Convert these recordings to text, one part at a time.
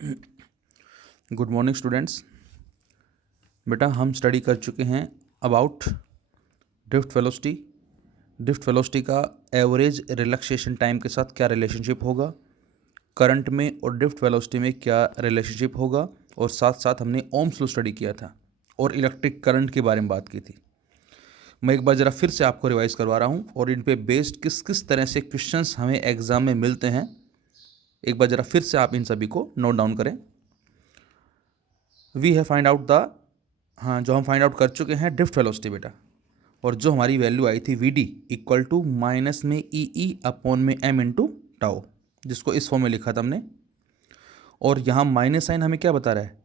Good morning students. बेटा हम study कर चुके हैं about drift velocity. Drift velocity का एवरेज रिलैक्सेशन टाइम के साथ क्या रिलेशनशिप होगा, करंट में और ड्रिफ्ट वेलोसिटी में क्या रिलेशनशिप होगा, और साथ साथ हमने ओम्स लॉ स्टडी किया था और इलेक्ट्रिक करंट के बारे में बात की थी। मैं एक बार ज़रा फिर से आपको रिवाइज करवा रहा हूँ और इन पे बेस्ड किस किस तरह से क्वेश्चंस हमें एग्जाम में मिलते हैं, एक बार ज़रा फिर से आप इन सभी को नोट डाउन करें। We have find out the, हाँ जो हम फाइंड आउट कर चुके हैं ड्रिफ्ट वेलोसिटी बेटा, और जो हमारी वैल्यू आई थी V D equal to minus में ई अपॉन में एम इंटू टाओ, जिसको इस फॉर्म में लिखा था हमने। और यहाँ माइनस साइन हमें क्या बता रहा है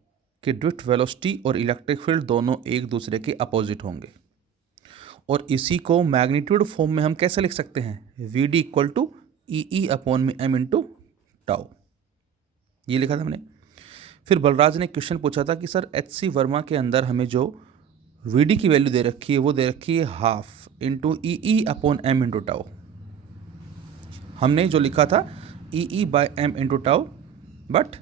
कि ड्रिफ्ट वेलोसिटी और इलेक्ट्रिक फील्ड दोनों एक दूसरे के अपोजिट होंगे। और इसी को मैग्नीट्यूड फॉर्म में हम कैसे लिख सकते हैं, V D equal to E upon में एम इंटू टाओ, ये लिखा था हमने। फिर बलराज ने क्वेश्चन पूछा था कि सर एच सी वर्मा के अंदर हमें जो वी डी की वैल्यू दे रखी है वो दे रखी है half into E upon M into tau. हमने जो लिखा था E by M into tau, but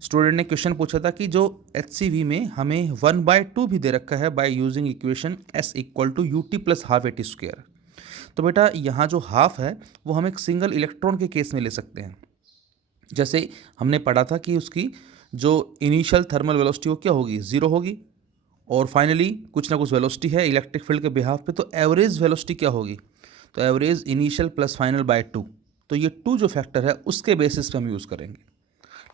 student ने क्वेश्चन पूछा था कि जो एच सी वी में हमें 1/2 भी दे रखा है by using equation S equal to U T plus half A T square. तो बेटा यहाँ जो हाफ है वो हम एक सिंगल इलेक्ट्रॉन के केस में ले सकते हैं। जैसे हमने पढ़ा था कि उसकी जो इनिशियल थर्मल वेलोसिटी वो क्या होगी, ज़ीरो होगी, और फाइनली कुछ ना कुछ वेलोसिटी है इलेक्ट्रिक फील्ड के बिहाफ पे, तो एवरेज वेलोसिटी क्या होगी, तो average initial plus final by 2। तो ये 2 जो फैक्टर है उसके बेसिस पे हम यूज़ करेंगे।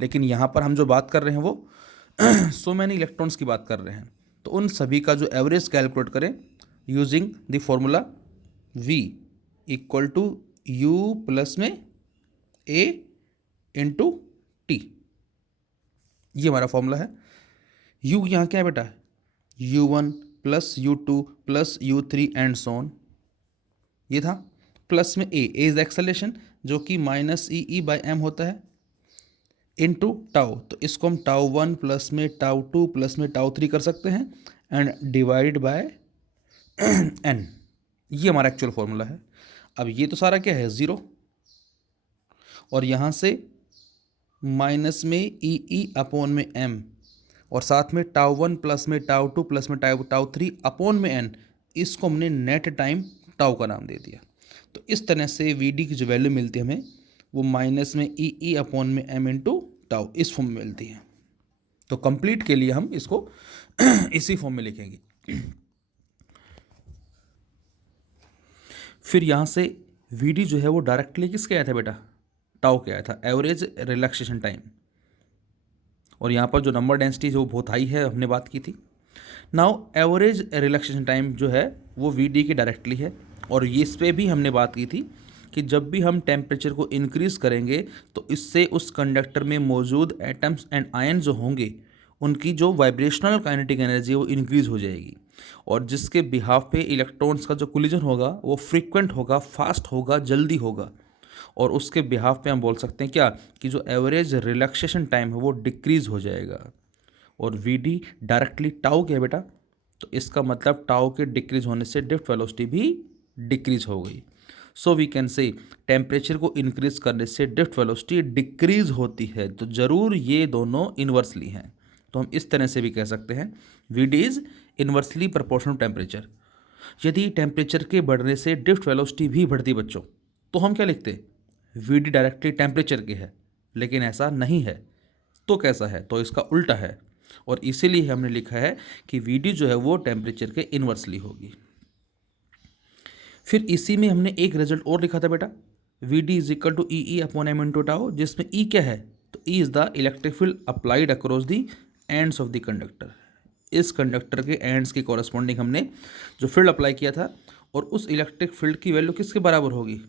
लेकिन यहाँ पर हम जो बात कर रहे हैं वो सो मैनी इलेक्ट्रॉन्स की बात कर रहे हैं, तो उन सभी का जो एवरेज कैलकुलेट करें using the formula V equal to U plus में ए इंटू टी, ये हमारा फॉर्मूला है। U यहाँ क्या है बेटा, U1 plus U2 plus U3 and सोन, ये था। प्लस में A इज एक्सेलेरेशन जो कि माइनस ई बाई एम होता है, इनटू टाउ, तो इसको हम टाउ 1 प्लस में टाउ 2 प्लस में टाउ 3 कर सकते हैं, एंड डिवाइड बाय एन, ये हमारा एक्चुअल फॉर्मूला है। अब ये तो सारा क्या है, ज़ीरो, और यहाँ से माइनस में ई अपॉन में एम, और साथ में टाउ 1 प्लस में टाउ 2 प्लस में टाउ 3 अपॉन में एन, इसको हमने नेट टाइम टाउ का नाम दे दिया। तो इस तरह से वी डी की जो वैल्यू मिलती है हमें वो माइनस में ई अपॉन में एम इंटू टाउ इस फॉर्म में मिलती है। तो कंप्लीट के लिए हम इसको इसी फॉर्म में लिखेंगे। फिर यहाँ से वी डी जो है वो डायरेक्टली किसके आया था बेटा, टाउ के आया था, एवरेज रिलैक्सेशन टाइम। और यहाँ पर जो नंबर डेंसिटी जो बहुत हाई है हमने बात की थी। नाउ एवरेज रिलैक्सेशन टाइम जो है वो वी डी की डायरेक्टली है, और ये इस पर भी हमने बात की थी कि जब भी हम टेम्परेचर को इंक्रीज़ करेंगे तो इससे उस कंडक्टर में मौजूद एटम्स एंड आयन जो होंगे उनकी जो वाइब्रेशनल काइनेटिक एनर्जी है वो इंक्रीज़ हो जाएगी, और जिसके बिहाफ पे इलेक्ट्रॉन्स का जो कोलिजन होगा वो फ्रीक्वेंट होगा, फास्ट होगा, जल्दी होगा, और उसके बिहाफ पे हम बोल सकते हैं क्या कि जो एवरेज रिलैक्सेशन टाइम है वो डिक्रीज़ हो जाएगा। और वी डी डायरेक्टली टाउ क्या है बेटा, तो इसका मतलब टाउ के डिक्रीज होने से ड्रिफ्ट वेलोसिटी भी डिक्रीज हो गई। So we can say temperature को इंक्रीज करने से ड्रिफ्ट वेलोसिटी डिक्रीज होती है, तो ज़रूर ये दोनों इन्वर्सली हैं। तो हम इस तरह से भी कह सकते हैं V D is inversely proportional temperature. यदि टेम्परेचर के बढ़ने से ड्रिफ्ट वेलोसिटी भी बढ़ती बच्चों, तो हम क्या लिखते, वी डी डायरेक्टली टेम्परेचर के है, लेकिन ऐसा नहीं है। तो कैसा है, तो इसका उल्टा है, और इसीलिए हमने लिखा है कि वी डी जो है वो टेम्परेचर के इन्वर्सली होगी। फिर इसी में हमने एक रिजल्ट और लिखा था बेटा, V D is equal to E upon M into tau, जिसमें ई क्या है, तो E is the electric field applied across the ends of the conductor. इस कंडक्टर के एंड्स के कॉरस्पॉन्डिंग हमने जो फील्ड अप्लाई किया था, और उस इलेक्ट्रिक फील्ड की वैल्यू किसके बराबर होगी,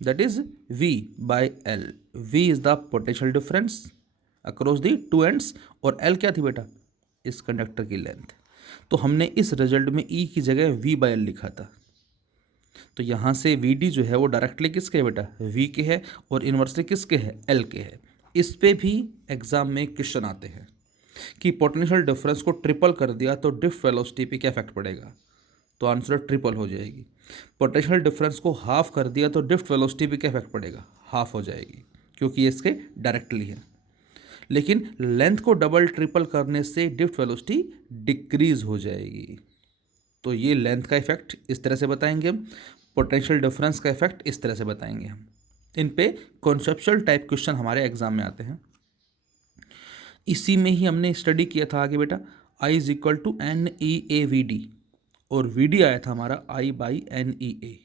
that is V by L. V is the potential difference across the two ends, और L क्या थी बेटा, इस कंडक्टर की लेंथ। तो हमने इस रिजल्ट में E की जगह V बाई एल लिखा था। तो यहाँ से VD जो है वो डायरेक्टली किसके है बेटा, V के है, और इन्वर्सली किसके है, L के है। इस पे भी एग्जाम में क्वेश्चन आते हैं कि पोटेंशियल डिफरेंस को ट्रिपल कर दिया तो ड्रिफ्ट वेलोसिटी पे क्या इफेक्ट पड़ेगा, तो आंसर ट्रिपल हो जाएगी। पोटेंशियल डिफरेंस को हाफ कर दिया तो ड्रिफ्ट वेलोसिटी पे क्या इफेक्ट पड़ेगा, हाफ हो जाएगी, क्योंकि ये इसके डायरेक्टली है। लेकिन लेंथ को डबल ट्रिपल करने से ड्रिफ्ट वेलोसिटी डिक्रीज हो जाएगी। तो ये लेंथ का इफेक्ट इस तरह से बताएंगे हम, पोटेंशियल डिफरेंस का इफेक्ट इस तरह से बताएंगे हम। इन पे कॉन्सेप्चुअल टाइप क्वेश्चन हमारे एग्जाम में आते हैं। इसी में ही हमने स्टडी किया था आगे बेटा, I is equal to N E A V D, और वी डी आया था हमारा I by N E A.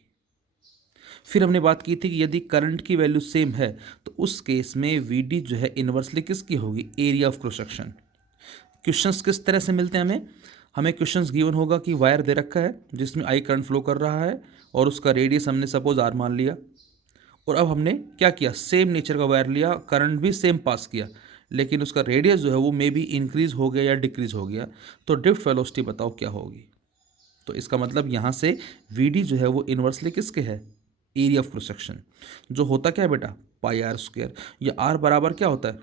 फिर हमने बात की थी कि यदि करंट की वैल्यू सेम है तो उस केस में वी डी जो है इन्वर्सली किसकी होगी, area of cross section. Questions किस तरह से मिलते हैं हमें, हमें क्वेश्चंस गिवन होगा कि वायर दे रखा है जिसमें आई करंट फ्लो कर रहा है और उसका रेडियस हमने सपोज आर मान लिया, और अब हमने क्या किया, सेम नेचर का वायर लिया, करंट भी सेम पास किया, लेकिन उसका रेडियस जो है वो मे बी इंक्रीज हो गया या डिक्रीज हो गया, तो ड्रिफ्ट वेलोसिटी बताओ क्या होगी। तो इसका मतलब यहाँ से वी डी जो है वो इन्वर्सली किसके है, एरिया ऑफ क्रॉस सेक्शन, जो होता क्या है बेटा, पाई आर स्क्वायर, या आर बराबर क्या होता है,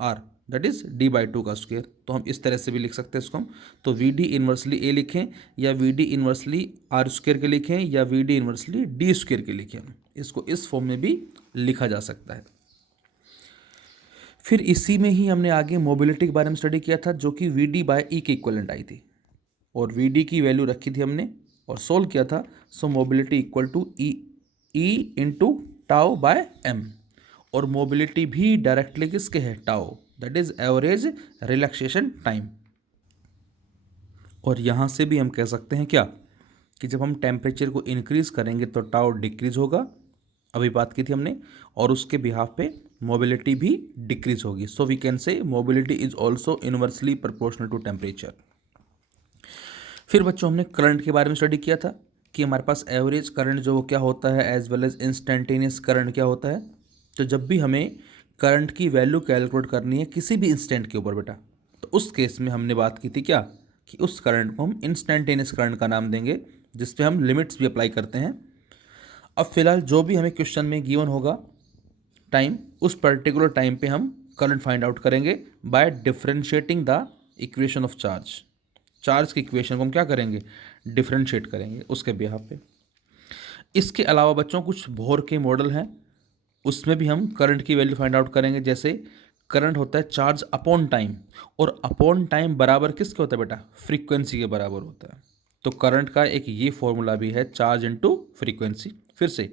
R that is D by two का स्क्वायर। तो हम इस तरह से भी लिख सकते हैं इसको हम, तो वी डी इन्वर्सली ए लिखें या V D inversely R square के लिखें या V D inversely D square के लिखें, हम इसको इस फॉर्म में भी लिखा जा सकता है। फिर इसी में ही हमने आगे मोबिलिटी के बारे में स्टडी किया था, जो कि वी डी बाई ई के इक्वलेंट आई थी, और वी डी की वैल्यू रखी थी हमने और सोल्व किया था। So mobility equal to E into tau by M, और मोबिलिटी भी डायरेक्टली किसके है, tau, that is average relaxation time. और यहाँ से भी हम कह सकते हैं क्या, कि जब हम टेम्परेचर को इंक्रीज करेंगे तो टाउ डिक्रीज होगा, अभी बात की थी हमने, और उसके बिहाफ पे मोबिलिटी भी डिक्रीज होगी। So we can say mobility is also inversely proportional to temperature. फिर बच्चों हमने करंट के बारे में स्टडी किया था कि हमारे पास एवरेज करंट जो क्या होता है as well as instantaneous current क्या होता है। तो जब भी हमें करंट की वैल्यू कैलकुलेट करनी है किसी भी इंस्टेंट के ऊपर बेटा, तो उस केस में हमने बात की थी क्या, कि उस करंट को हम इंस्टेंटेनियस करंट का नाम देंगे, जिस पे हम लिमिट्स भी अप्लाई करते हैं। अब फिलहाल जो भी हमें क्वेश्चन में गिवन होगा टाइम, उस पर्टिकुलर टाइम पे हम करंट फाइंड आउट करेंगे by differentiating the equation of charge. Charge की इक्वेशन को हम क्या करेंगे, डिफरेंशिएट करेंगे उसके बिहाफ पे। इसके अलावा बच्चों कुछ बोर के मॉडल हैं, उसमें भी हम करंट की वैल्यू फाइंड आउट करेंगे। जैसे करंट होता है चार्ज अपॉन टाइम, और अपॉन टाइम बराबर किसके होता है बेटा, फ्रीक्वेंसी के बराबर होता है। तो करंट का एक ये फॉर्मूला भी है, चार्ज इनटू फ्रीक्वेंसी। फिर से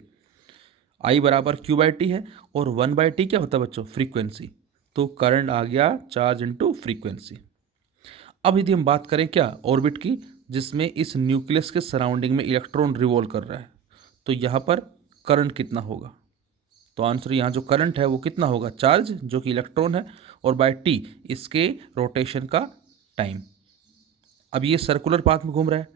आई बराबर क्यू बाई टी है, और वन बाई टी क्या होता है बच्चों, फ्रीक्वेंसी। तो करंट आ गया चार्ज इनटू फ्रीक्वेंसी। अब यदि हम बात करें क्या, ऑर्बिट की, जिसमें इस न्यूक्लियस के सराउंडिंग में इलेक्ट्रॉन रिवॉल्व कर रहा है, तो यहाँ पर करंट कितना होगा। तो आंसर यहाँ जो करंट है वो कितना होगा, चार्ज जो कि इलेक्ट्रॉन है, और बाय टी इसके रोटेशन का टाइम। अब ये सर्कुलर पाथ में घूम रहा है,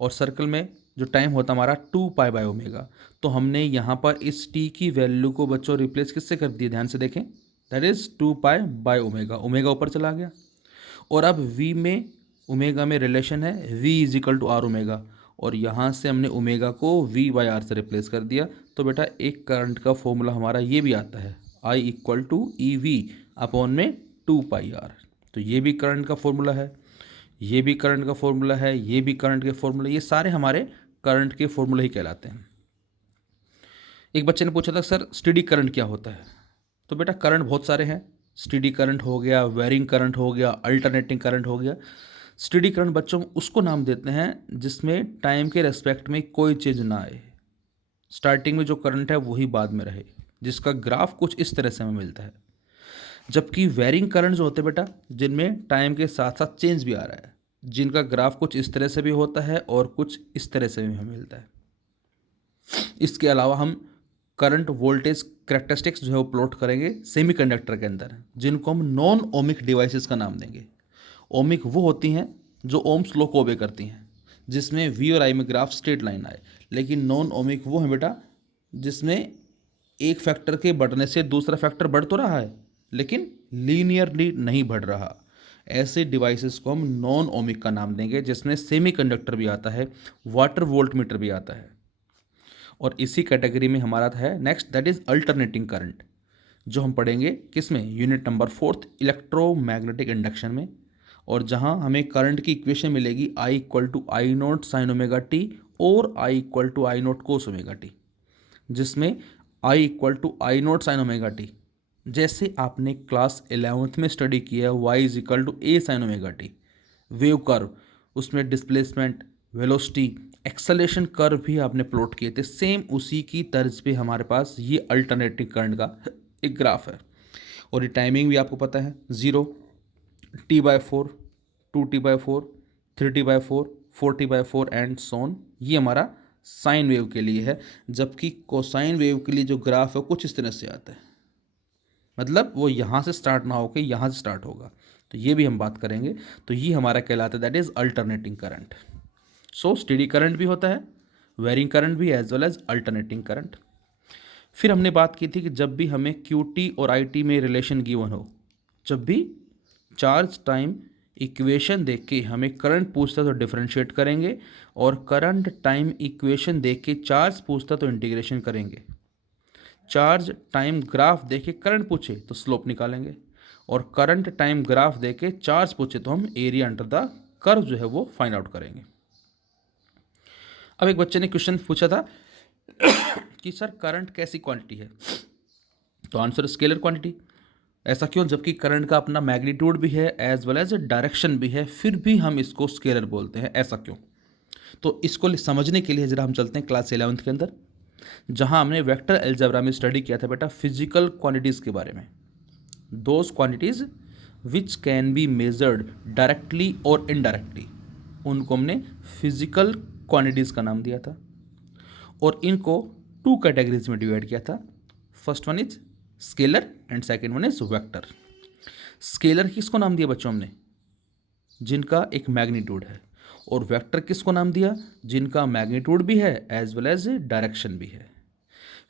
और सर्कल में जो टाइम होता है हमारा 2 पाई बाय ओमेगा। तो हमने यहाँ पर इस टी की वैल्यू को बच्चों रिप्लेस किससे कर दिया, ध्यान से देखें, that is 2 pi by omega. Omega ऊपर चला गया, और अब v में ओमेगा में रिलेशन है v is equal to R omega, और यहाँ से हमने ओमेगा को v बाई आर से रिप्लेस कर दिया। तो बेटा एक करंट का फॉर्मूला हमारा ये भी आता है, I equal to E V upon में 2 पाई आर। तो ये भी करंट का फॉर्मूला है, ये भी करंट का फॉर्मूला है, ये भी करंट के फॉर्मूला, ये सारे हमारे करंट के फॉर्मूले ही कहलाते हैं। एक बच्चे ने पूछा था सर स्टेडी करंट क्या होता है। तो बेटा करंट बहुत सारे हैं, स्टेडी करंट हो गया, वेरिंग करंट हो गया, अल्टरनेटिंग करंट हो गया। स्टेडी करंट बच्चों उसको नाम देते हैं जिसमें टाइम के रेस्पेक्ट में कोई चेंज ना आए, स्टार्टिंग में जो करंट है वही बाद में रहे, जिसका ग्राफ कुछ इस तरह से हमें मिलता है। जबकि वेरिंग करंट जो होते हैं बेटा, जिनमें टाइम के साथ साथ चेंज भी आ रहा है, जिनका ग्राफ कुछ इस तरह से भी होता है और कुछ इस तरह से भी हमें मिलता है। इसके अलावा हम करंट वोल्टेज करेक्टरिस्टिक्स जो है वो प्लॉट करेंगे सेमीकंडक्टर के अंदर, जिनको हम नॉन ओमिक डिवाइसेस का नाम देंगे। ओमिक वो होती हैं जो ओम्स लॉ को ओबे करती हैं, जिसमें वी और आई में ग्राफ स्ट्रेट लाइन आए। लेकिन नॉन ओमिक वो है बेटा जिसमें एक फैक्टर के बढ़ने से दूसरा फैक्टर बढ़ तो रहा है लेकिन लीनियरली नहीं बढ़ रहा। ऐसे डिवाइसेस को हम नॉन ओमिक का नाम देंगे, जिसमें सेमीकंडक्टर भी आता है, वाटर वोल्टमीटर भी आता है। और इसी कैटेगरी में हमारा है next, that is alternating current, जो हम पढ़ेंगे किस में, यूनिट नंबर 4 इलेक्ट्रोमैग्नेटिक इंडक्शन में। और जहां हमें करंट की इक्वेशन मिलेगी I equal to I not sine omega T और I equal to I not cos omega T, जिसमें I equal to I not sine omega T जैसे आपने क्लास 11th में स्टडी किया है y is equal to A sine omega T, wave curve, उसमें displacement, velocity, acceleration curve भी आपने plot किए थे, सेम उसी की तर्ज पे हमारे पास ये अल्टरनेटिंग करंट का एक ग्राफ है। और ये टाइमिंग भी आपको पता है, 0, T/4, 2T/4, 3T/4, 4T/4 and सोन। ये हमारा साइन वेव के लिए है, जबकि कोसाइन वेव के लिए जो ग्राफ है कुछ इस तरह से आता है, मतलब वो यहाँ से स्टार्ट ना होकर यहाँ से स्टार्ट होगा। तो ये भी हम बात करेंगे। तो ये हमारा कहलाता है that is alternating current. So steady current भी होता है, वेरिंग करंट भी, as well as alternating current. फिर हमने बात की थी कि जब भी हमें QT और IT में रिलेशन गिवन हो, जब भी चार्ज टाइम इक्वेशन देख के हमें करंट पूछता तो डिफरेंशिएट करेंगे, और करंट टाइम इक्वेशन देख के चार्ज पूछता तो इंटीग्रेशन करेंगे। चार्ज टाइम ग्राफ देखे करंट पूछे तो स्लोप निकालेंगे, और करंट टाइम ग्राफ देके चार्ज पूछे तो हम एरिया अंडर द कर्व जो है वो फाइंड आउट करेंगे। अब एक बच्चे ने क्वेश्चन पूछा था कि सर करंट कैसी क्वांटिटी है, तो आंसर स्केलर क्वांटिटी। ऐसा क्यों, जबकि करंट का अपना मैग्नीट्यूड भी है एज वेल एज डायरेक्शन भी है, फिर भी हम इसको स्केलर बोलते हैं, ऐसा क्यों? तो इसको समझने के लिए जरा हम चलते हैं क्लास 11th के अंदर, जहां हमने वेक्टर अलजेब्रा में स्टडी किया था बेटा फिजिकल क्वांटिटीज़ के बारे में। Those quantities which can be measured directly और इनडायरेक्टली, उनको हमने फिजिकल क्वांटिटीज़ का नाम दिया था, और इनको 2 कैटेगरीज में डिवाइड किया था। First one is scalar and second one is vector. Scalar किसको नाम दिया बच्चों हमने, जिनका एक मैग्नीट्यूड है, और वेक्टर किसको नाम दिया, जिनका मैग्नीट्यूड भी है एज वेल एज डायरेक्शन भी है।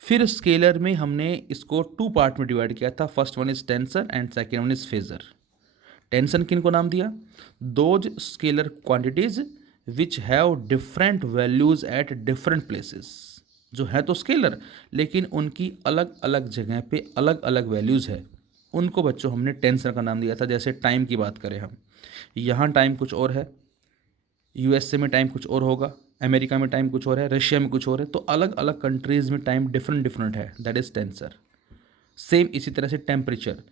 फिर स्केलर में हमने इसको 2 पार्ट में डिवाइड किया था। First one is tensor and second one is phasor. Tension किनको नाम दिया, those scalar quantities which have different values at different places, जो है तो स्केलर लेकिन उनकी अलग अलग जगह पे अलग अलग वैल्यूज़ है, उनको बच्चों हमने टेंसर का नाम दिया था। जैसे टाइम की बात करें हम, यहाँ टाइम कुछ और है, USA में टाइम कुछ और होगा, अमेरिका में टाइम कुछ और है, रशिया में कुछ और है, तो अलग अलग कंट्रीज़ में टाइम डिफरेंट डिफरेंट है, दैट इज़ टेंसर। सेम इसी तरह से टेम्परेचर,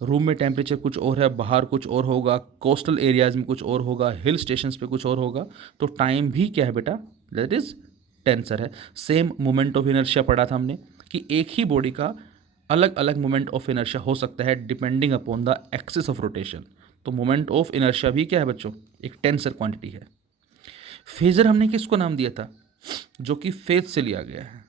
रूम में टेम्परेचर कुछ और है, बाहर कुछ और होगा, कोस्टल एरियाज़ में कुछ और होगा, हिल स्टेशंस पे कुछ और होगा, तो टाइम भी क्या है बेटा, दैट इज़ टेंसर है। सेम मोमेंट ऑफ इनर्शिया पढ़ा था हमने कि एक ही बॉडी का अलग अलग मोमेंट ऑफ इनर्शिया हो सकता है depending upon the axis of rotation. तो मोमेंट ऑफ इनर्शिया भी क्या है बच्चों, एक टेंसर क्वांटिटी है। फेजर हमने किसको नाम दिया था, जो कि फेज से लिया गया है,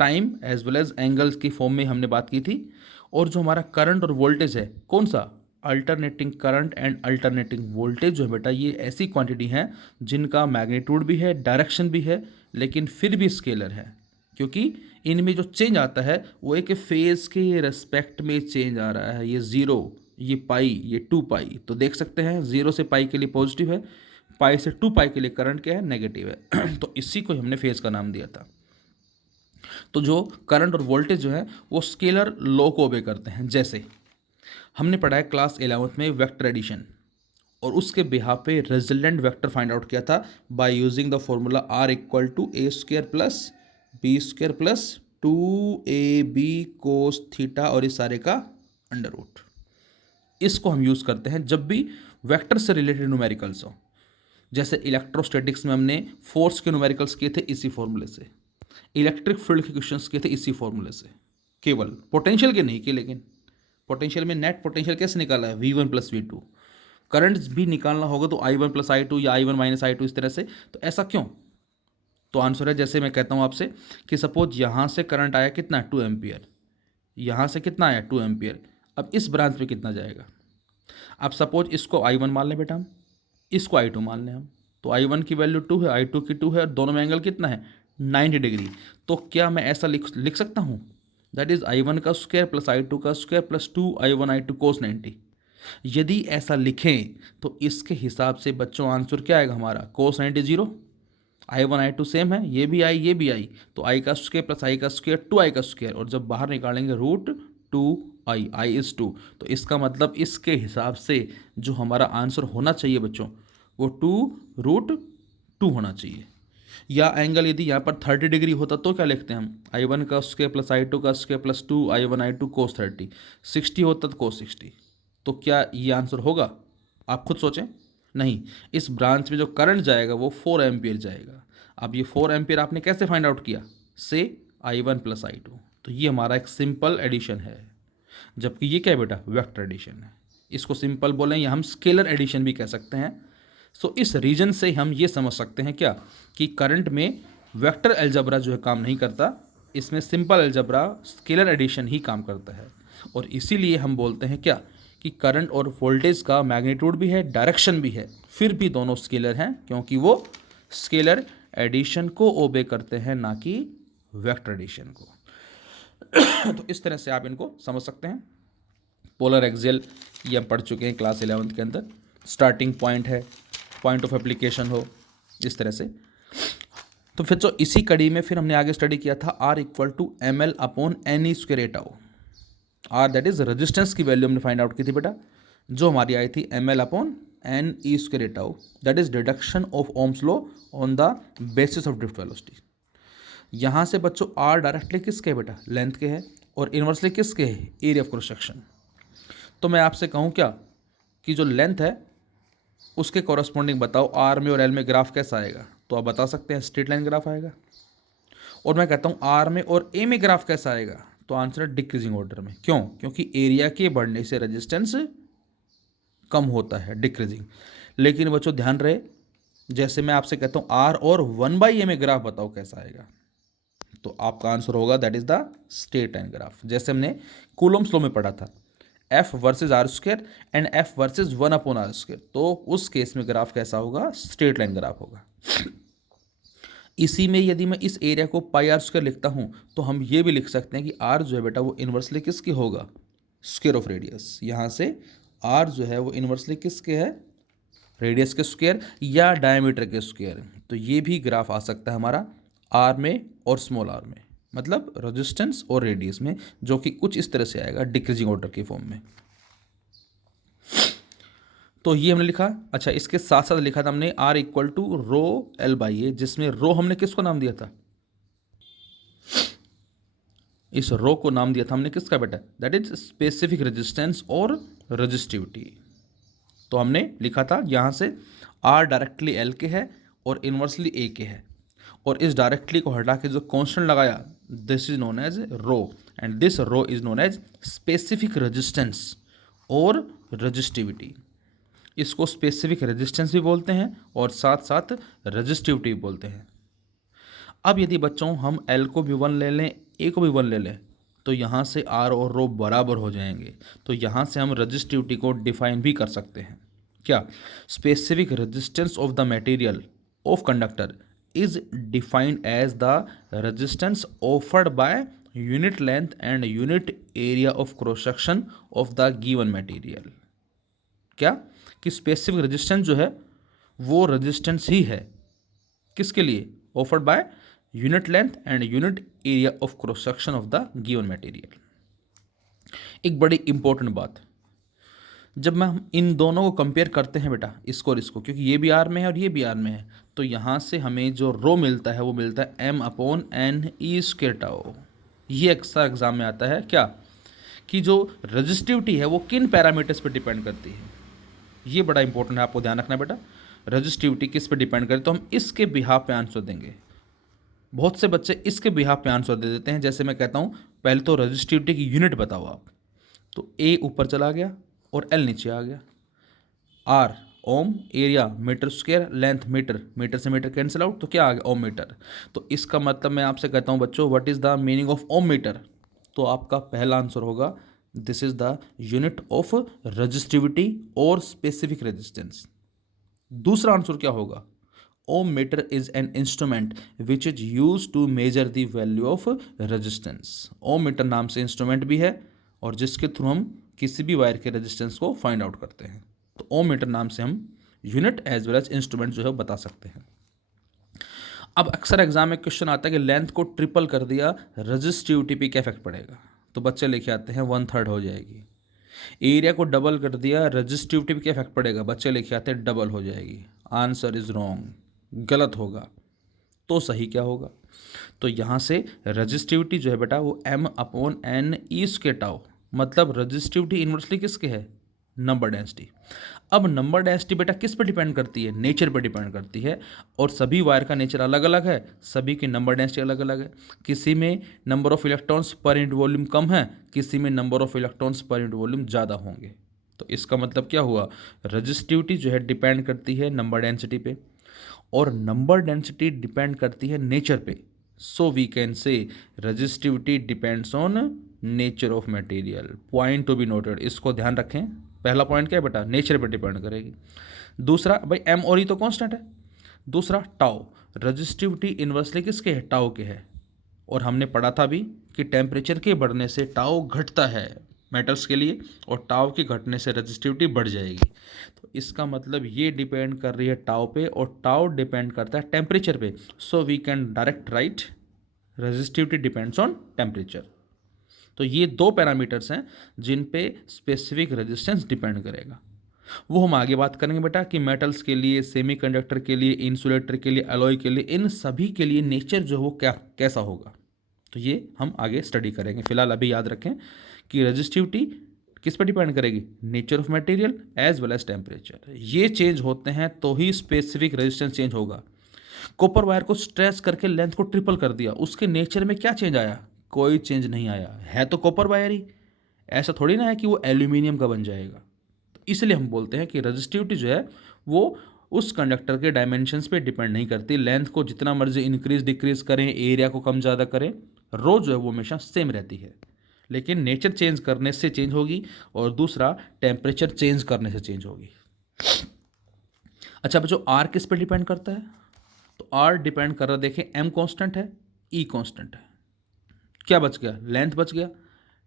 time as well as angles की फॉर्म में हमने बात की थी। और जो हमारा करंट और वोल्टेज है, कौन सा, alternating current and alternating voltage जो है बेटा, ये ऐसी क्वांटिटी है जिनका मैग्नीट्यूड भी है, डायरेक्शन भी है, लेकिन फिर भी स्केलर है, क्योंकि इनमें जो चेंज आता है वो एक फेज के रेस्पेक्ट में चेंज आ रहा है। ये 0, ये पाई, ये 2 पाई, तो देख सकते हैं 0 से पाई के लिए पॉजिटिव है, पाई से 2 पाई के लिए करंट क्या है, नेगेटिव है। तो इसी को हमने फेज का नाम दिया था। तो जो करंट और वोल्टेज जो है वो स्केलर लॉ को ओबे करते हैं। जैसे हमने पढ़ा है क्लास 11th में वेक्टर एडिशन, और उसके बिहाफ पे रेजल्टेंट वेक्टर फाइंड आउट किया था by using the formula R equal to A² plus B² plus 2AB cos theta, और इस सारे का अंडर रूट। इसको हम यूज़ करते हैं जब भी वेक्टर से रिलेटेड न्यूमेरिकल्स हो। जैसे इलेक्ट्रोस्टैटिक्स में हमने फोर्स के न्यूमेरिकल्स किए थे इसी फॉर्मूले से, इलेक्ट्रिक फील्ड के क्वेश्चंस किए थे इसी फॉर्मूले से, केवल पोटेंशियल के नहीं किए। लेकिन पोटेंशियल में नेट पोटेंशियल कैसे निकाला है, V1 प्लस V2। करंट भी निकालना होगा तो I1 प्लस I2 या I1 माइनस I2, इस तरह से। तो ऐसा क्यों, तो आंसर है जैसे मैं कहता हूँ आपसे कि सपोज यहाँ से करंट आया कितना, 2 एम्पियर, यहाँ से कितना आया 2 एम्पियर, अब इस ब्रांच पे कितना जाएगा। अब सपोज इसको I1 मान लें बेटा हम, इसको I2 मान लें हम, तो I1 की वैल्यू 2 है, I2 की 2 है, और दोनों में एंगल कितना है, 90 डिग्री। तो क्या मैं ऐसा लिख सकता हूँ, दैट इज I1 का स्क्वायर प्लस I2 का स्क्वायर प्लस 2I1 I2 कोस 90। यदि ऐसा लिखें तो इसके हिसाब से बच्चों आंसर क्या आएगा हमारा, कोस 90 0, I1 I2 सेम है, ये भी आई ये भी आई, तो I का स्क्वायर प्लस I का स्क्वायर 2I का स्क्वायर, और जब बाहर निकालेंगे रूट 2I, I इज 2। तो इसका मतलब इसके हिसाब से जो हमारा आंसर होना चाहिए बच्चों वो 2 रूट 2 होना चाहिए। या एंगल यदि यहाँ पर 30 डिग्री होता तो क्या लिखते हैं हम, I1 का स्क्वायर प्लस I2 का स्क्वायर प्लस 2 I1 I2 कोस 30, 60 होता तो कोस 60। तो क्या ये आंसर होगा? आप खुद सोचें। नहीं, इस ब्रांच में जो करंट जाएगा वो 4 एम्पियर जाएगा। अब ये 4 एम्पियर आपने कैसे फाइंड आउट किया? से I1 प्लस I2। तो ये हमारा एक सिंपल एडिशन है, जबकि ये क्या है बेटा? वेक्टर एडिशन है। इसको सिंपल बोलें या हम स्केलर एडिशन भी कह सकते हैं। सो इस रीजन से हम ये समझ सकते हैं क्या, कि करंट में वेक्टर अलजेब्रा जो है काम नहीं करता, इसमें सिंपल अलजेब्रा स्केलर एडिशन ही काम करता है। और इसीलिए हम बोलते हैं क्या, कि करंट और वोल्टेज का मैग्नीट्यूड भी है, डायरेक्शन भी है, फिर भी दोनों स्केलर हैं, क्योंकि वो स्केलर एडिशन को ओबे करते हैं, ना कि वेक्टर एडिशन को। तो इस तरह से आप इनको समझ सकते हैं। पोलर एक्सियल ये हम पढ़ चुके हैं क्लास 11th के अंदर। स्टार्टिंग पॉइंट है, पॉइंट ऑफ एप्लीकेशन हो, इस तरह से। तो फिर जो इसी कड़ी में फिर हमने आगे स्टडी किया था R equal to ML upon NE square tau. R that is resistance की वैल्यू हमने फाइंड आउट की थी बेटा, जो हमारी आई थी ML upon NE square tau, that is deduction of Ohm's law on the basis of drift velocity. यहाँ से बच्चों R डायरेक्टली किसके है बेटा? लेंथ के है, और इन्वर्सली किसके है? Area of cross section. तो मैं आपसे कहूँ क्या, कि जो लेंथ है उसके कॉरस्पॉन्डिंग बताओ R में और L में ग्राफ कैसा आएगा? तो आप बता सकते हैं स्ट्रेट लाइन ग्राफ आएगा। और मैं कहता हूँ R में और A में ग्राफ कैसा आएगा? तो आंसर है डिक्रीजिंग ऑर्डर में। क्यों? क्योंकि एरिया के बढ़ने से रेजिस्टेंस कम होता है, डिक्रीजिंग। लेकिन बच्चों ध्यान रहे, जैसे मैं आपसे कहता हूँ R और 1/A में ग्राफ बताओ कैसा आएगा, तो आपका आंसर होगा that is the straight line graph. जैसे हमने कूलम्ब्स लॉ में पढ़ा था, F versus R square and F versus 1/R square, तो उस केस में ग्राफ कैसा होगा? स्ट्रेट लाइन ग्राफ होगा। इसी में यदि मैं इस एरिया को पाई आर स्क्वायर लिखता हूँ, तो हम ये भी लिख सकते हैं कि R जो है बेटा वो इन्वर्सली किसके होगा? Square of radius. यहाँ से R जो है वो इन्वर्सली किसके है? रेडियस के स्क्वायर या डायमीटर के स्क्वायर। तो ये भी ग्राफ आ सकता है हमारा R में और स्मॉल r में, मतलब रेजिस्टेंस और रेडियस में, जो कि कुछ इस तरह से आएगा डिक्रीजिंग ऑर्डर की फॉर्म में। तो ये हमने लिखा। अच्छा, इसके साथ साथ लिखा था हमने R equal to row L/A, जिसमें रो हमने किसको नाम दिया था? इस रो को नाम दिया था हमने किसका बेटा? दैट इज स्पेसिफिक रेजिस्टेंस और रेजिस्टिविटी। तो हमने लिखा था यहाँ से R डायरेक्टली L के है और इन्वर्सली A के है, और इस डायरेक्टली को हटा के जो कांस्टेंट लगाया, this is known as rho, and this rho is known as specific resistance और रेजिस्टिविटी। इसको स्पेसिफिक रेजिस्टेंस भी बोलते हैं और साथ साथ रेजिस्टिविटी भी बोलते हैं। अब यदि बच्चों हम L को भी 1 ले लें, A को भी 1 ले लें, तो यहाँ से R और रो बराबर हो जाएंगे। तो यहाँ से हम रेजिस्टिविटी को डिफाइन भी कर सकते हैं। क्या? Specific resistance of the material of conductor is defined as the resistance offered by unit length and unit area of cross section of the given material. क्या? कि स्पेसिफिक रेजिस्टेंस जो है वो रेजिस्टेंस ही है, किसके लिए? Offered by unit length and unit area of cross section of the given material. एक बड़ी इंपॉर्टेंट बात, जब मैं हम इन दोनों को कंपेयर करते हैं बेटा, इसको और इसको, क्योंकि ये भी R में है और ये भी R में है, तो यहाँ से हमें जो रो मिलता है वो मिलता है M/NE स्क्वायर टाउ। ये अक्सर एग्जाम में आता है क्या, कि जो रेजिस्टिविटी है वो किन पैरामीटर्स पर डिपेंड करती है। ये बड़ा इंपॉर्टेंट है, आपको ध्यान रखना बेटा। रेजिस्टिविटी किस पे डिपेंड करे, तो हम इसके बिहाफ पे आंसर देंगे। बहुत से बच्चे इसके बिहाफ पे आंसर दे देते हैं। जैसे मैं कहता हूँ पहले तो रेजिस्टिविटी की यूनिट बताओ आप, तो A ऊपर चला गया और L नीचे आ गया। R ohm, area metre square, length metre, metre से मीटर कैंसिल आउट, तो क्या आ गया? Ohm metre. तो इसका मतलब मैं आपसे कहता हूँ बच्चों, what is the meaning of ohm metre? तो आपका पहला आंसर होगा this is the unit of resistivity और स्पेसिफिक रेजिस्टेंस। दूसरा आंसर क्या होगा? Ohmmeter is an instrument which is use to measure the value of resistance. Om metre नाम से इंस्ट्रूमेंट भी है और जिसके थ्रू हम किसी भी वायर के रेजिस्टेंस को फाइंड आउट करते हैं। तो ओम मीटर नाम से हम unit as well as instrument जो है बता सकते हैं। अब अक्सर एग्जाम में क्वेश्चन आता है कि लेंथ को ट्रिपल कर दिया, रेजिस्टिविटी पे क्या इफेक्ट पड़ेगा? तो बच्चे लिखे आते हैं 1/3 हो जाएगी। एरिया को डबल कर दिया, रेजिस्टिविटी पे क्या इफेक्ट पड़ेगा? बच्चे लिखे आते हैं डबल हो जाएगी। आंसर इज रॉन्ग, गलत होगा। तो सही क्या होगा? तो यहाँ से रजिस्टिविटी जो है बेटा वो m/n टाउ, मतलब रजिस्टिविटी इन्वर्सली किसके है? Number density. अब नंबर डेंसिटी बेटा किस पे डिपेंड करती है? नेचर पे डिपेंड करती है, और सभी वायर का नेचर अलग अलग है, सभी की नंबर डेंसिटी अलग अलग है। किसी में number of electrons per unit volume कम है, किसी में number of electrons per unit volume ज़्यादा होंगे। तो इसका मतलब क्या हुआ? रजिस्टिविटी जो है डिपेंड करती है नंबर डेंसिटी पे, और नंबर डेंसिटी डिपेंड करती है नेचर पे। So we can say resistivity depends on nature of material. Point to be noted, इसको ध्यान रखें। पहला पॉइंट क्या है बेटा? नेचर पे डिपेंड करेगी। दूसरा भाई एम और ई तो कांस्टेंट है। दूसरा टाउ, रजिस्टिविटी इन्वर्सली किसके है? टाउ के है। और हमने पढ़ा था भी कि टेम्परेचर के बढ़ने से टाउ घटता है मेटल्स के लिए, और टाउ के घटने से रजिस्टिविटी बढ़ जाएगी। तो इसका मतलब ये डिपेंड कर रही है टाउ पे, और टाउ डिपेंड करता है टेम्परेचर पे। So we can direct write resistivity depends on temperature. तो ये दो पैरामीटर्स हैं जिन पे स्पेसिफिक रेजिस्टेंस डिपेंड करेगा। वो हम आगे बात करेंगे बेटा कि मेटल्स के लिए, सेमीकंडक्टर के लिए, इंसुलेटर के लिए, अलॉय के लिए, इन सभी के लिए नेचर जो है वो क्या कैसा होगा। तो ये हम आगे स्टडी करेंगे। फिलहाल अभी याद रखें कि रजिस्टिविटी किस पर डिपेंड करेगी? Nature of material as well as temperature. ये चेंज होते हैं तो ही स्पेसिफिक रेजिस्टेंस चेंज होगा। कॉपर वायर को स्ट्रेच करके लेंथ को ट्रिपल कर दिया, उसके नेचर में क्या चेंज आया? कोई चेंज नहीं आया। है तो कॉपर वायर ही, ऐसा थोड़ी ना है कि वो एल्यूमिनियम का बन जाएगा। तो इसलिए हम बोलते हैं कि रजिस्टिविटी जो है वो उस कंडक्टर के डायमेंशंस पे डिपेंड नहीं करती। लेंथ को जितना मर्जी इंक्रीज डिक्रीज करें, एरिया को कम ज़्यादा करें, रो जो है वो हमेशा सेम रहती है। लेकिन नेचर चेंज करने से चेंज होगी, और दूसरा टेम्परेचर चेंज करने से चेंज होगी। अच्छा बच्चों, आर किस पे डिपेंड करता है? तो आर डिपेंड कर रहा है, देखें एम कांस्टेंट है, ई कांस्टेंट है। क्या बच गया? लेंथ बच गया,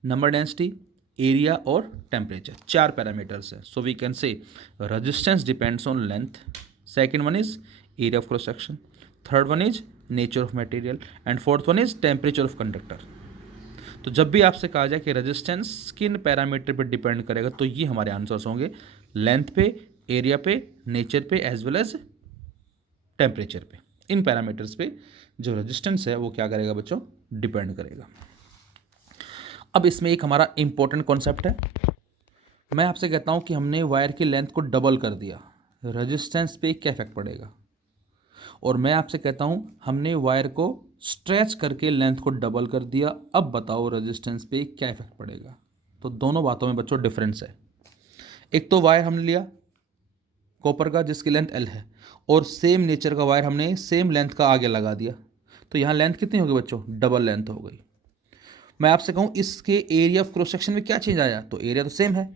नंबर डेंसिटी, एरिया और टेम्परेचर, चार पैरामीटर्स है। So we can say resistance depends on length, second one is area of cross section, third one is nature of material, and fourth one is temperature of conductor. तो जब भी आपसे कहा जाए कि रेजिस्टेंस किन पैरामीटर पर डिपेंड करेगा, तो ये हमारे आंसर्स होंगे, लेंथ पे, एरिया पे, नेचर पे, एज वेल एज टेम्परेचर पे। इन पैरामीटर्स पे जो रेजिस्टेंस है वो क्या करेगा बच्चों? डिपेंड करेगा। अब इसमें एक हमारा इंपॉर्टेंट कॉन्सेप्ट है। मैं आपसे कहता हूं कि हमने वायर की लेंथ को डबल कर दिया, रेजिस्टेंस पे क्या इफेक्ट पड़ेगा? और मैं आपसे कहता हूं हमने वायर को स्ट्रेच करके लेंथ को डबल कर दिया, अब बताओ रेजिस्टेंस पे क्या इफेक्ट पड़ेगा? तो दोनों बातों में बच्चों डिफरेंस है। एक तो वायर हमने लिया कॉपर का जिसकी लेंथ एल है, और सेम नेचर का वायर हमने सेम लेंथ का आगे लगा दिया, तो यहाँ लेंथ कितनी होगी बच्चों? डबल लेंथ हो गई। मैं आपसे कहूँ इसके एरिया ऑफ क्रॉस सेक्शन में क्या चेंज आया? तो एरिया तो सेम है,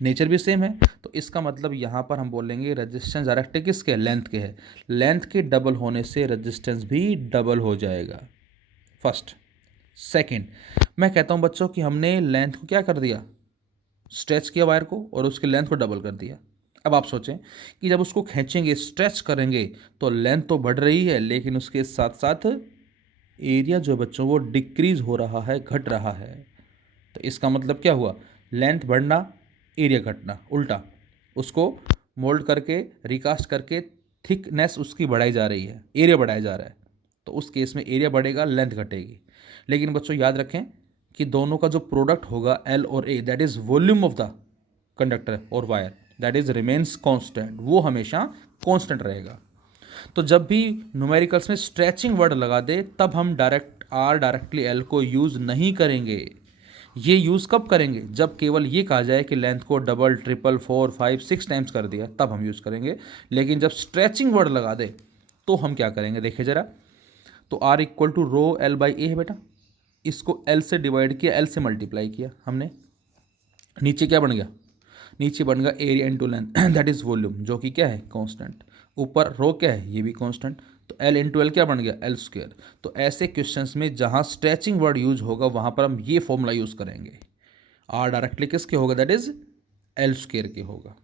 नेचर भी सेम है, तो इसका मतलब यहाँ पर हम बोलेंगे रेजिस्टेंस डायरेक्ट किसके? लेंथ के है। लेंथ के डबल होने से रेजिस्टेंस भी डबल हो जाएगा, फर्स्ट। सेकेंड, मैं कहता हूँ बच्चों कि हमने लेंथ को क्या कर दिया? स्ट्रेच किया वायर को, और उसकी लेंथ को डबल कर दिया। अब आप सोचें कि जब उसको खींचेंगे, स्ट्रेच करेंगे, तो लेंथ तो बढ़ रही है, लेकिन उसके साथ साथ एरिया जो बच्चों वो डिक्रीज हो रहा है, घट रहा है। तो इसका मतलब क्या हुआ? लेंथ बढ़ना, एरिया घटना, उल्टा। उसको मोल्ड करके, रिकास्ट करके थिकनेस उसकी बढ़ाई जा रही है, एरिया बढ़ाया जा रहा है। तो उस केस में एरिया बढ़ेगा, लेंथ घटेगी। लेकिन बच्चों याद रखें कि दोनों का जो प्रोडक्ट होगा एल और A, that is volume of the conductor और wire, that is remains constant, वो हमेशा कांस्टेंट रहेगा। तो जब भी न्यूमेरिकल्स में स्ट्रेचिंग वर्ड लगा दे, तब हम डायरेक्टली एल को यूज़ नहीं करेंगे। ये यूज़ कब करेंगे? जब केवल ये कहा जाए कि लेंथ को डबल, ट्रिपल, 4, 5, 6 टाइम्स कर दिया, तब हम यूज़ करेंगे। लेकिन जब स्ट्रेचिंग वर्ड लगा दे तो हम क्या करेंगे? देखिए ज़रा। तो R equal to rho L by A है बेटा, इसको एल से डिवाइड किया, एल से मल्टीप्लाई किया हमने, नीचे क्या बन गया? नीचे बन गया area into length, that is volume, जो कि क्या है? कांस्टेंट। ऊपर रो क्या है? ये भी कांस्टेंट। तो एल इंटू एल क्या बन गया? L square. तो ऐसे क्वेश्चंस में जहां स्ट्रेचिंग वर्ड यूज होगा वहां पर हम ये फॉर्मूला यूज करेंगे। आर डायरेक्टली किसके होगा? दैट इज एल स्क्वायर के होगा,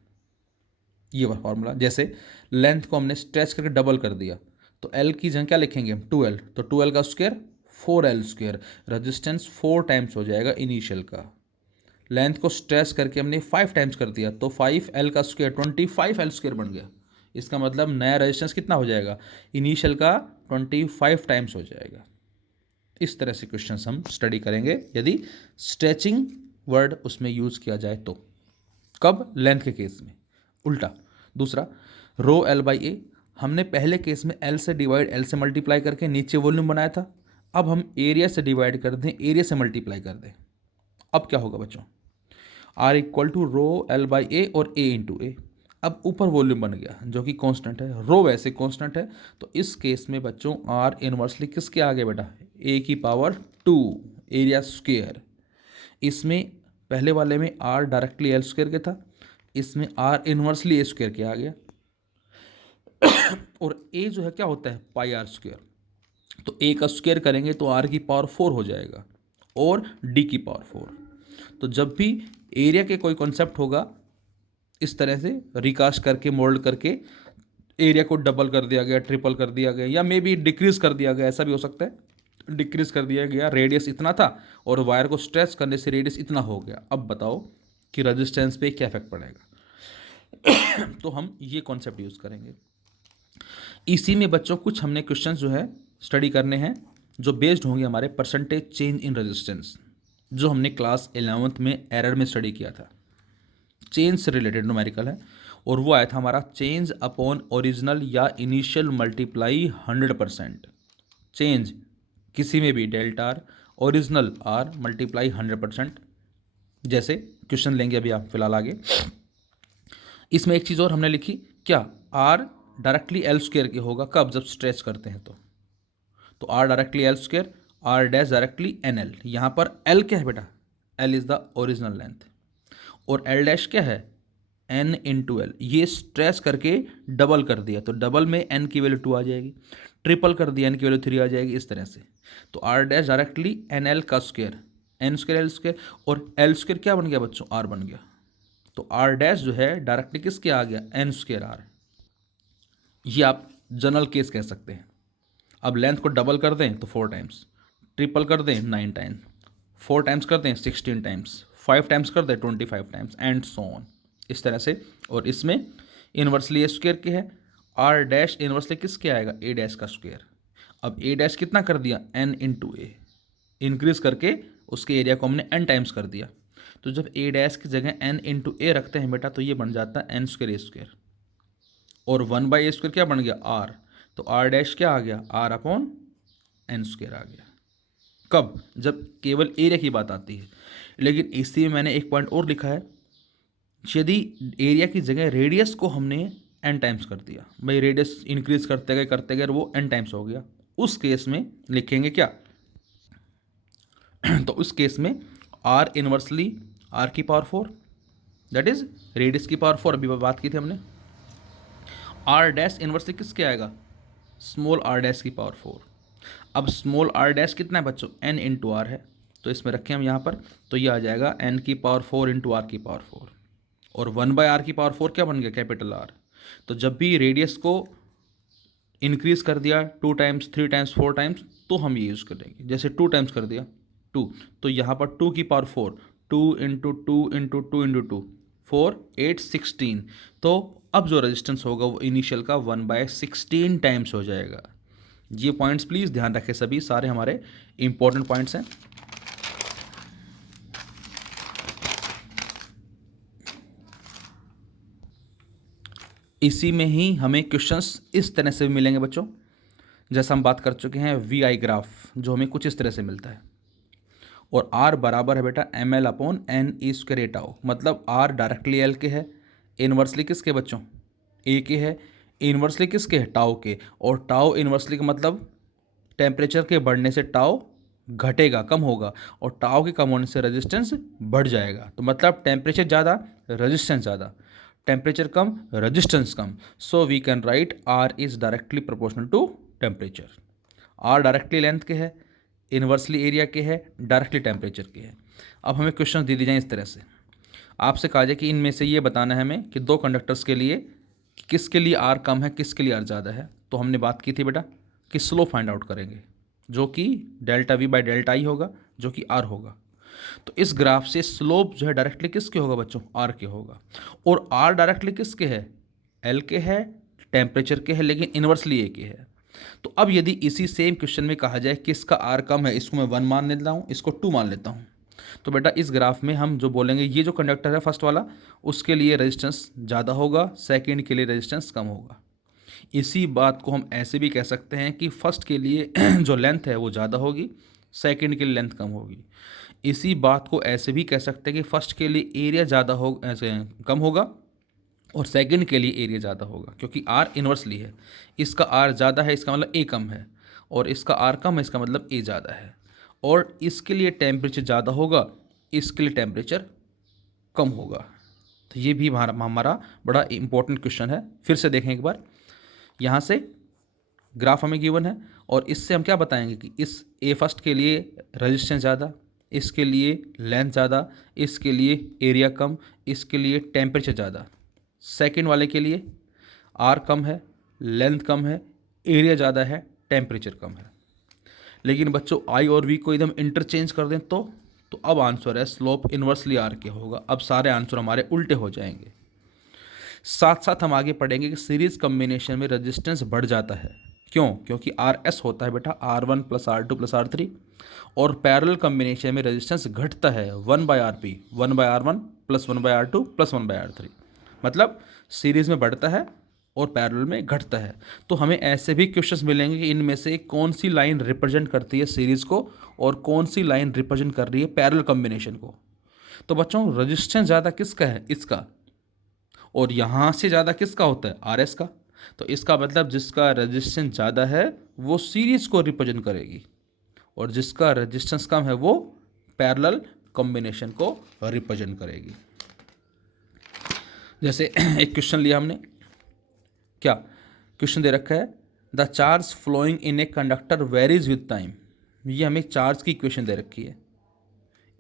ये वह फॉर्मूला। जैसे लेंथ को हमने स्ट्रेच करके डबल कर दिया, तो एल की जगह क्या लिखेंगे हम? 2L। तो 2L का square 4L square, resistance 4 times हो जाएगा इनिशियल का। लेंथ को स्ट्रेच करके हमने 5 टाइम्स कर दिया, तो 5L का स्क्वायर 25L स्क्वायर बन गया। इसका मतलब नया रेजिस्टेंस कितना हो जाएगा, इनिशियल का 25 टाइम्स हो जाएगा। इस तरह से क्वेश्चंस हम स्टडी करेंगे यदि स्ट्रेचिंग वर्ड उसमें यूज़ किया जाए तो। कब, लेंथ के केस में। उल्टा दूसरा, रो एल बाई ए, हमने पहले केस में एल से डिवाइड एल से मल्टीप्लाई करके नीचे वॉल्यूम बनाया था, अब हम एरिया से डिवाइड कर दें, एरिया से मल्टीप्लाई कर दें। अब क्या होगा बच्चों, R equal to rho L by A और ए इंटू ए। अब ऊपर वॉल्यूम बन गया जो कि कांस्टेंट है, रो वैसे कांस्टेंट है, तो इस केस में बच्चों आर इनवर्सली किसके आगे बेटा, ए की पावर 2 एरिया स्क्वायर। इसमें पहले वाले में आर डायरेक्टली एल स्क्वायर के था, इसमें आर इनवर्सली ए स्क्वायर के आ गया। और ए जो है क्या होता है, पाई आर स्क्वायर, तो ए का स्क्वायर करेंगे तो आर की पावर 4 हो जाएगा और डी की पावर 4। तो जब भी एरिया के कोई कॉन्सेप्ट होगा इस तरह से रिकास्ट करके मोल्ड करके एरिया को डबल कर दिया गया, ट्रिपल कर दिया गया, या मे बी डिक्रीज कर दिया गया, ऐसा भी हो सकता है। डिक्रीज कर दिया गया, रेडियस इतना था और वायर को स्ट्रेच करने से रेडियस इतना हो गया, अब बताओ कि रेजिस्टेंस पे क्या इफेक्ट पड़ेगा। तो हम ये कॉन्सेप्ट यूज़ करेंगे। इसी में बच्चों कुछ हमने क्वेश्चंस जो है स्टडी करने हैं जो बेस्ड होंगे हमारे परसेंटेज चेंज इन रेजिस्टेंस, जो हमने क्लास 11th में एरर में स्टडी किया था। चेंज से रिलेटेड न्यूमेरिकल है और वो आया था हमारा चेंज अपॉन ओरिजिनल या इनिशियल मल्टीप्लाई 100%। चेंज किसी में भी delta R, original R multiply 100%। जैसे क्वेश्चन लेंगे अभी आप फिलहाल आगे। इसमें एक चीज़ और हमने लिखी, क्या आर डायरेक्टली एल स्क्वायर के होगा, कब, जब स्ट्रेच करते हैं तो R directly L square, R dash directly N L. यहाँ पर एल क्या है बेटा, L is the original length, और एल डैश क्या है, एन इंटू एल। ये स्ट्रेच करके डबल कर दिया तो डबल में एन की वैल्यू 2 आ जाएगी, ट्रिपल कर दिया एन की वैल्यू 3 आ जाएगी, इस तरह से। तो R dash directly N L का square, N square L square, और एल स्क्वायर क्या बन गया बच्चों, आर बन गया। तो आर डैश जो है डायरेक्टली किसके आ गया, एन स्क्वायर आर। ये आप जनरल केस कह सकते हैं। अब लेंथ को डबल कर दें तो 4 टाइम्स, ट्रिपल कर दें 9 टाइम्स, 4 टाइम्स कर दें 16 टाइम्स, 5 टाइम्स कर दें 25 टाइम्स, एंड सो ऑन, इस तरह से। और इसमें इन्वर्सली ए स्क्वायर के है, आर डैश इन्वर्सली किसके आएगा, ए डैश का स्क्वायर। अब ए डैश कितना कर दिया, एन इंटू ए, इंक्रीज करके उसके एरिया को हमने एन टाइम्स कर दिया। तो जब ए डैश की जगह एन इंटू ए रखते हैं बेटा तो ये बन जाता है एन स्क्वायर ए स्क्वायर, और 1/a स्क्वायर क्या बन गया, आर। तो आर डैश क्या आ गया, आर अपॉन एन स्क्वायर आ गया। कब, जब केवल एरिया की बात आती है। लेकिन इसी में मैंने एक पॉइंट और लिखा है, यदि एरिया की जगह रेडियस को हमने एन टाइम्स कर दिया, भाई रेडियस इंक्रीज करते गए वो एन टाइम्स हो गया, उस केस में लिखेंगे क्या तो उस केस में आर इनवर्सली आर की पावर 4, दैट इज रेडियस की पावर 4, अभी बात की थी हमने। आर डैश इनवर्सली किसके आएगा, स्मॉल आर डैश की पावर 4। अब स्मॉल आर डैश कितना है बच्चों, एन इंटू आर है, तो इसमें रखें हम यहाँ पर, तो ये आ जाएगा एन की पावर 4 इंटू आर की पावर 4, और 1/r की पावर 4 क्या बन गया, कैपिटल आर। तो जब भी रेडियस को इंक्रीज कर दिया 2 टाइम्स, 3 टाइम्स, 4 टाइम्स, तो हम ये यूज़ करेंगे। जैसे 2 टाइम्स कर दिया 2, तो यहाँ पर 2 की पावर 4, 2 इंटू 2 इंटू 2 इंटू 2, 4 8 16। तो अब जो रेजिस्टेंस होगा वो इनिशियल का 1/16 टाइम्स हो जाएगा। ये पॉइंट्स प्लीज़ ध्यान रखें, सभी सारे हमारे इंपॉर्टेंट पॉइंट्स हैं। इसी में ही हमें क्वेश्चंस इस तरह से भी मिलेंगे बच्चों, जैसा हम बात कर चुके हैं वी आई ग्राफ, जो हमें कुछ इस तरह से मिलता है। और आर बराबर है बेटा M L upon N E square A tau, मतलब आर डायरेक्टली एल के है, इनवर्सली किसके बच्चों, ए के है, इनवर्सली किसके है, टाउ के, और टाउ इनवर्सली का मतलब टेम्परेचर के बढ़ने से टाउ घटेगा, कम होगा, और टाउ के कम होने से रेजिस्टेंस बढ़ जाएगा। तो मतलब टेम्परेचर ज़्यादा रेजिस्टेंस ज़्यादा, टेम्परेचर कम रेजिस्टेंस कम, so we can write R is directly proportional to temperature. R directly length के है, इन्वर्सली एरिया के है, डायरेक्टली टेम्परेचर के है। अब हमें क्वेश्चन दे दी जाए इस तरह से, आपसे कहा जाए कि इनमें से ये बताना है हमें कि 2 कंडक्टर्स के लिए किसके लिए आर कम है, किसके लिए आर ज़्यादा है। तो हमने बात की थी बेटा कि स्लोप फाइंड आउट करेंगे, जो कि डेल्टा वी बाई डेल्टा आई होगा, जो कि आर होगा। तो इस ग्राफ से स्लोप जो है डायरेक्टली किसके होगा बच्चों, आर के होगा, और आर डायरेक्टली किसके है, एल के है, टेम्परेचर के है लेकिन इन्वर्सली ए के है। तो अब यदि इसी सेम क्वेश्चन में कहा जाए किसका आर कम है, इसको मैं 1 मान लेता हूँ, इसको 2 मान लेता हूँ, तो बेटा इस ग्राफ में हम जो बोलेंगे ये जो कंडक्टर है फर्स्ट वाला, उसके लिए रेजिस्टेंस ज़्यादा होगा, सेकंड के लिए रेजिस्टेंस कम होगा। इसी बात को हम ऐसे भी कह सकते हैं कि फर्स्ट के लिए जो लेंथ है वो ज़्यादा होगी, सेकंड के लिए लेंथ कम होगी। इसी बात को ऐसे भी कह सकते हैं कि फर्स्ट के लिए एरिया ज़्यादा हो ऐसे कम होगा और सेकंड के लिए एरिया ज़्यादा होगा, क्योंकि आर इन्वर्सली है। इसका आर ज़्यादा है इसका मतलब ए कम है, और इसका आर कम है इसका मतलब ए ज़्यादा है। और इसके लिए टेम्परेचर ज़्यादा होगा, इसके लिए टेम्परेचर कम होगा। तो ये भी हमारा बड़ा इंपॉर्टेंट क्वेश्चन है। फिर से देखें एक बार, यहाँ से ग्राफ हमें गिवन है और इससे हम क्या बताएंगे कि इस ए फर्स्ट के लिए रेजिस्टेंस ज़्यादा, इसके लिए लेंथ ज़्यादा, इसके लिए एरिया कम, इसके लिए टेम्परेचर ज़्यादा। सेकंड वाले के लिए आर कम है, लेंथ कम है, एरिया ज़्यादा है, टेम्परेचर कम है। लेकिन बच्चों आई और वी को एकदम इंटरचेंज कर दें तो अब आंसर है स्लोप इन्वर्सली आर के होगा। अब सारे आंसर हमारे उल्टे हो जाएंगे। साथ साथ हम आगे पढ़ेंगे कि सीरीज कम्बिनेशन में रेजिस्टेंस बढ़ जाता है। क्यों? क्योंकि आर एस होता है बेटा R1 + R2 + R3, और पैरेलल कम्बिनेशन में रेजिस्टेंस घटता है 1/RP, 1/R1 + 1/R2 + 1/R3। मतलब सीरीज में बढ़ता है और पैरेलल में घटता है। तो हमें ऐसे भी क्वेश्चंस मिलेंगे कि इनमें से कौन सी लाइन रिप्रेजेंट करती है सीरीज को और कौन सी लाइन रिप्रेजेंट कर रही है पैरेलल कम्बिनेशन को। तो बच्चों रेजिस्टेंस ज़्यादा किसका है? इसका। और यहाँ से ज़्यादा किसका होता है? आर एस का। तो इसका मतलब जिसका रेजिस्टेंस ज़्यादा है वो सीरीज को रिप्रेजेंट करेगी, और जिसका रेजिस्टेंस कम है वो पैरेलल कॉम्बिनेशन को रिप्रेजेंट करेगी। जैसे एक क्वेश्चन लिया हमने, क्या क्वेश्चन दे रखा है, the charge flowing in a conductor varies with time. ये हमें चार्ज की इक्वेशन दे रखी है,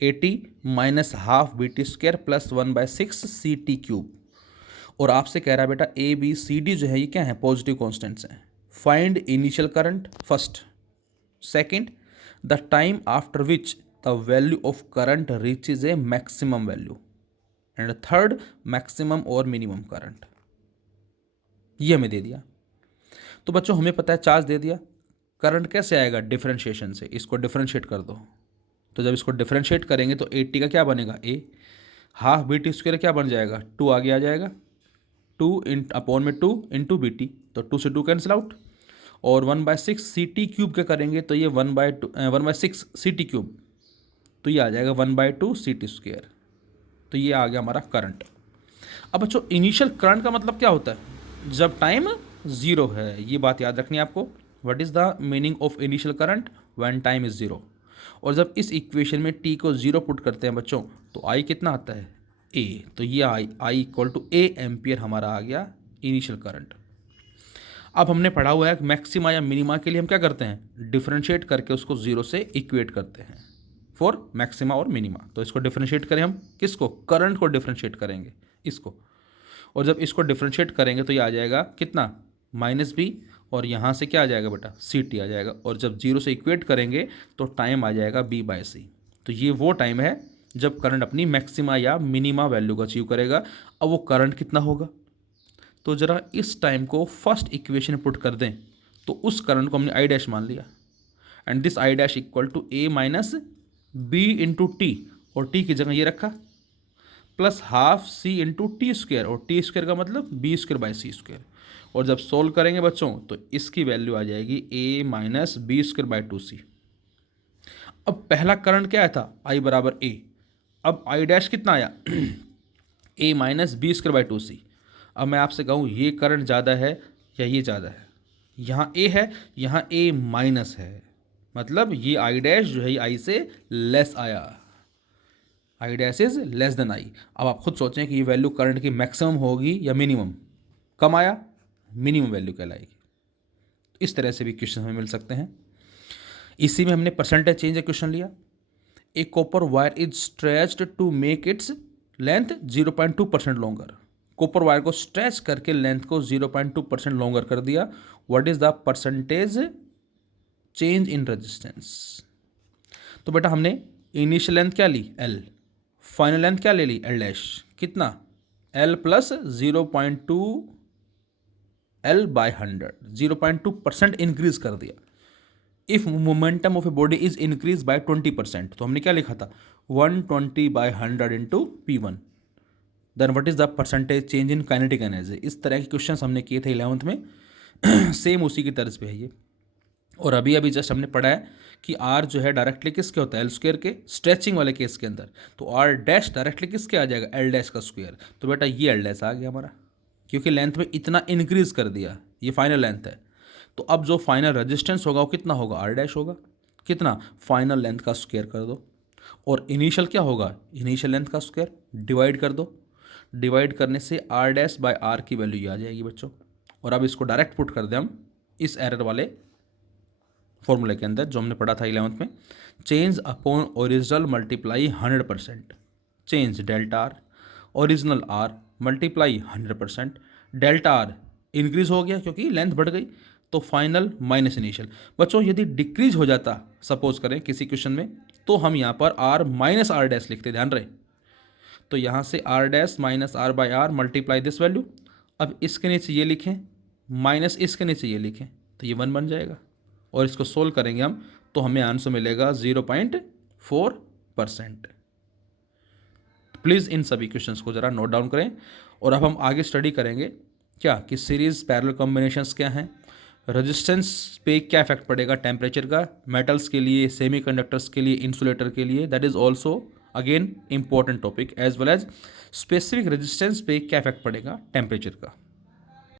80 - ½ BT² + 1/6 CT³। और आपसे कह रहा है बेटा ए बी सी डी जो है ये क्या है? पॉजिटिव कॉन्स्टेंट्स हैं। Find initial current first, second the time after which the value of current reaches A maximum value, and third maximum और मिनिमम करंट। ये हमें दे दिया। तो बच्चों हमें पता है चार्ज दे दिया, करंट कैसे आएगा? डिफरेंशिएशन से। इसको डिफरेंशिएट कर दो, तो जब इसको डिफरेंशिएट करेंगे तो 80 का क्या बनेगा? ए। ½ BT² क्या बन जाएगा? 2 आगे आ जाएगा, 2 इंटू BT, तो 2 से 2 कैंसिल आउट। और 1/6 CT³ क्या करेंगे तो ये 1/6 CT³, तो ये आ जाएगा 1/2 CT²। तो ये आ गया हमारा करंट। अब बच्चों इनिशियल करंट का मतलब क्या होता है? जब टाइम 0 है। ये बात याद रखनी है आपको। What is the meaning of initial current? When time is 0। और जब इस इक्वेशन में t को 0 पुट करते हैं बच्चों तो I कितना आता है? A। तो ये I = A एम्पियर हमारा आ गया इनिशियल करंट। अब हमने पढ़ा हुआ है कि मैक्सिमा या मिनिमा के लिए हम क्या करते हैं? डिफरेंशिएट करके उसको 0 से इक्वेट करते हैं फॉर मैक्सिमा और मिनिमा। तो इसको डिफरेंशिएट करें हम किसको? करंट को डिफरेंशिएट करेंगे इसको। और जब इसको डिफरेंशिएट करेंगे तो ये आ जाएगा कितना? -B, और यहाँ से क्या आ जाएगा बेटा? CT आ जाएगा। और जब 0 से इक्वेट करेंगे तो टाइम आ जाएगा B/C। तो ये वो टाइम है जब करंट अपनी मैक्सिमा या मिनिमा वैल्यू को अचीव करेगा। अब वो करंट कितना होगा? तो ज़रा इस टाइम को फर्स्ट इक्वेशन पुट कर दें तो उस करंट को हमने I' मान लिया, and this I' = A - B × T, और T की जगह ये रखा, +½ C × T², और T² का मतलब B²/C²। और जब सोल्व करेंगे बच्चों तो इसकी वैल्यू आ जाएगी A - B²/2C। अब पहला करंट क्या आया था? I = A। अब I' कितना आया? A - B²/2C। अब मैं आपसे कहूँ ये करंट ज़्यादा है या ये ज़्यादा है? यहाँ A है, यहाँ A माइनस है, मतलब ये I' जो है I से लेस आया। I' is less than I। अब आप खुद सोचें कि ये वैल्यू करंट की मैक्सिमम होगी या मिनिमम? कम आया, मिनिमम वैल्यू कहलाएगी। इस तरह से भी क्वेश्चन हमें मिल सकते हैं। इसी में हमने परसेंटेज चेंज का क्वेश्चन लिया। A copper wire is stretched to make its length 0.2% longer. Copper wire को स्ट्रेच करके लेंथ को 0.2% लॉन्गर कर दिया। What is the percentage change in resistance? तो बेटा हमने इनिशियल लेंथ क्या ली? L। फाइनल लेंथ क्या ले ली? L'। कितना? L + 0.2 L by 100, 0.2% इंक्रीज कर दिया. If momentum of a body is increase by 20%, तो हमने क्या लिखा था 120 by 100 into P1, then what is the percentage change in kinetic energy. इस तरह के क्वेश्चन हमने किए थे 11th में. सेम उसी की तर्ज पे है ये. और अभी अभी जस्ट हमने पढ़ा है कि R जो है डायरेक्टली किसके होता है, L स्क्वायर के. स्ट्रेचिंग वाले केस के अंदर तो R डैश डायरेक्टली किसके आ जाएगा, L डैश का स्क्वायर. तो बेटा ये L डैश आ गया हमारा, क्योंकि लेंथ में इतना इंक्रीज कर दिया. ये फाइनल लेंथ है. तो अब जो फाइनल रेजिस्टेंस होगा वो कितना होगा, R डैश होगा. कितना, फाइनल लेंथ का स्क्वायर कर दो. और इनिशियल क्या होगा, इनिशियल लेंथ का स्क्वायर डिवाइड कर दो. डिवाइड करने से R डैश बाय R की वैल्यू आ जाएगी बच्चों. और अब इसको डायरेक्ट पुट कर दें हम इस एरर वाले फॉर्मूले के अंदर जो हमने पढ़ा था 11th में. Change upon original multiply 100%, change delta R, original R multiply 100%. Delta R increase हो गया क्योंकि लेंथ बढ़ गई, तो फाइनल माइनस इनिशियल. बच्चों यदि डिक्रीज हो जाता सपोज करें किसी क्वेश्चन में, तो हम यहाँ पर आर माइनस आर डैश लिखते, ध्यान रहे. तो यहाँ से R dash minus R by R multiply this value. अब इसके नीचे ये लिखें माइनस इसके नीचे ये लिखें, तो ये 1 बन जाएगा. और इसको सोल्व करेंगे हम तो हमें आंसर मिलेगा 0.4%. प्लीज़ इन सभी क्वेश्चंस को ज़रा नोट डाउन करें. और अब हम आगे स्टडी करेंगे क्या कि सीरीज पैरेलल कॉम्बिनेशंस क्या हैं, रेजिस्टेंस पे क्या इफेक्ट पड़ेगा टेम्परेचर का, मेटल्स के लिए, सेमीकंडक्टर्स के लिए, इंसुलेटर के लिए. That is also again important topic, as well as specific resistance पे क्या इफेक्ट पड़ेगा टेम्परेचर का.